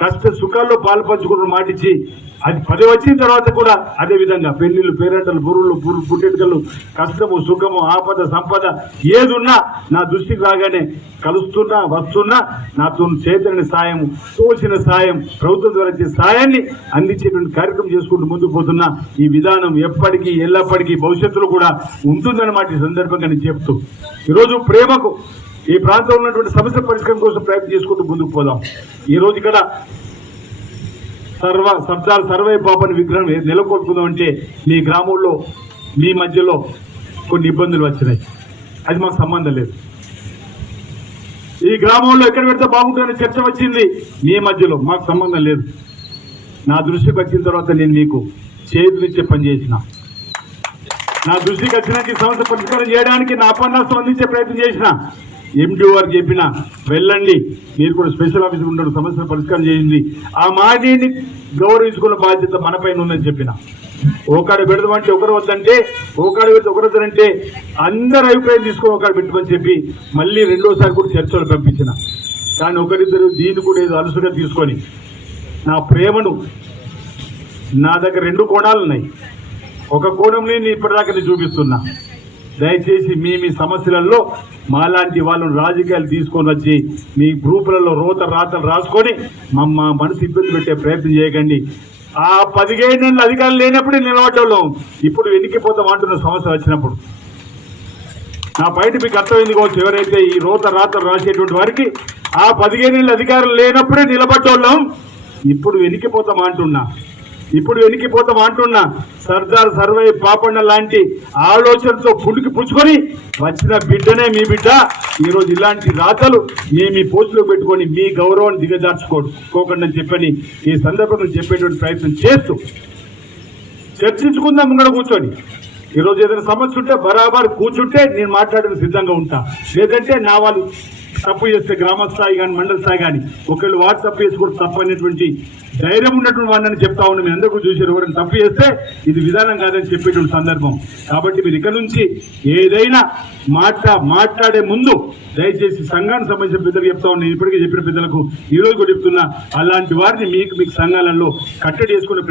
కష్ట సుఖాల్లో పాలు పంచుకున్న మాటిచ్చి అది పది వచ్చిన తర్వాత కూడా అదే విధంగా పెళ్ళిళ్ళు పేరెంటలు బుర్రులు బుర్రు పుట్టెట్టుకలు కష్టము సుఖము ఆపద సంపద ఏదున్నా నా దృష్టికి రాగానే కలుస్తున్నా వస్తున్నా నాతో చేతని సాయం తోచిన సాయం ప్రభుత్వం ద్వారా ఇచ్చే సాయాన్ని అందించేటువంటి కార్యక్రమం చేసుకుంటూ ముందుకు పోతున్నా. ఈ విధానం ఎప్పటికీ ఎల్లప్పటికీ భవిష్యత్తులో కూడా ఉంటుందన్నమాట ఈ సందర్భంగా నేను చెప్తూ. ఈరోజు ప్రేమకు ఈ ప్రాంతంలో ఉన్నటువంటి సమస్య పరిష్కారం కోసం ప్రయత్నం చేసుకుంటూ ముందుకు పోదాం. ఈ రోజు ఇక్కడ సర్వ సర్దార్ సర్వే పాపని విగ్రహం ఏ- అంటే మీ గ్రామంలో మీ మధ్యలో కొన్ని ఇబ్బందులు వచ్చినాయి. అది మాకు సంబంధం లేదు. ఈ గ్రామంలో ఎక్కడ పెడితే బాగుంటుందనే చర్చ వచ్చింది మీ మధ్యలో మాకు సంబంధం లేదు. నా దృష్టికి వచ్చిన తర్వాత నేను మీకు చేతులిచ్చే పని చేసిన. నా దృష్టికి వచ్చినాక ఈ సమస్య పరిష్కారం చేయడానికి నా ఉపన్యాసం అందించే ప్రయత్నం చేసిన. ఎండి వారు చెప్పిన వెళ్ళండి మీరు కూడా స్పెషల్ ఆఫీసర్ ఉండడం సమస్యను పరిష్కారం చేయండి. ఆ మాజీని గౌరవించుకున్న బాధ్యత మనపైన ఉందని చెప్పిన. ఒకడు పెడదామంటే ఒకరు వద్దంటే ఒకడు పెడితే ఒకరు వద్దంటే అందరు అభిప్రాయం తీసుకొని ఒకడు పెట్టమని చెప్పి మళ్ళీ రెండోసారి కూడా చర్చలు పంపించిన. కానీ ఒకరిద్దరు దీన్ని కూడా ఏదో అలసుగా తీసుకొని నా ప్రేమను నా దగ్గర రెండు కోణాలు ఉన్నాయి. ఒక కోణం నేను ఇప్పటిదాకా చూపిస్తున్నా. దయచేసి మీ మీ సమస్యలలో మాలాంటి వాళ్ళని రాజకీయాలు తీసుకొని వచ్చి మీ గ్రూపులలో రోత రాతలు రాసుకొని మమ్మ మనసు ఇబ్బంది పెట్టే ప్రయత్నం చేయకండి. ఆ పదిహేను నెలలు అధికారులు లేనప్పుడే నిలబడ్డోళ్ళం. ఇప్పుడు వెనక్కిపోతాం అంటున్న సమస్య వచ్చినప్పుడు. నా బయట మీకు అర్థమైంది కావచ్చు. ఎవరైతే ఈ రోత రాతలు రాసేటువంటి వారికి ఆ పదిహేను నెలల అధికారులు లేనప్పుడే నిలబడ్డోళ్ళం. ఇప్పుడు వెనికిపోతాం అంటున్నా. ఇప్పుడు వెనికిపోతాం అంటున్నా సర్దార్ సర్వై పాపన్న లాంటి ఆలోచనతో పులికి పుచ్చుకొని వచ్చిన బిడ్డనే మీ బిడ్డ. ఈరోజు ఇలాంటి రాతలు మీ మీ పోస్టులో పెట్టుకొని మీ గౌరవాన్ని దిగజార్చుకోకండి అని చెప్పని ఈ సందర్భంగా చెప్పేటువంటి ప్రయత్నం చేస్తూ చర్చించుకుందాం ఇక్కడ కూర్చొని. ఈరోజు ఏదైనా సమస్య ఉంటే బరాబర్ కూర్చుంటే నేను మాట్లాడడానికి సిద్ధంగా ఉంటా. లేదంటే నా వాళ్ళు తప్పు చేస్తే గ్రామ స్థాయి కానీ మండల స్థాయి కానీ ఒకళ్ళు వాడు తప్పు చేసి కూడా తప్పు అనేటువంటి ధైర్యం ఉన్నటువంటి వాడిని చెప్తా ఉన్నాం మీ అందరికీ చూసారు ఎవరైనా తప్పు చేస్తే ఇది విధానం కాదని చెప్పేటువంటి సందర్భం. కాబట్టి మీరు ఇక్కడ నుంచి ఏదైనా మాట్లా మాట్లాడే ముందు దయచేసి సంఘానికి సంబంధించిన పెద్దలు చెప్తా ఉన్నాను ఇప్పటికే చెప్పిన పెద్దలకు ఈ రోజు కూడా చెప్తున్నా అలాంటి వారిని మీకు మీకు సంఘాలలో కట్టడి చేసుకునే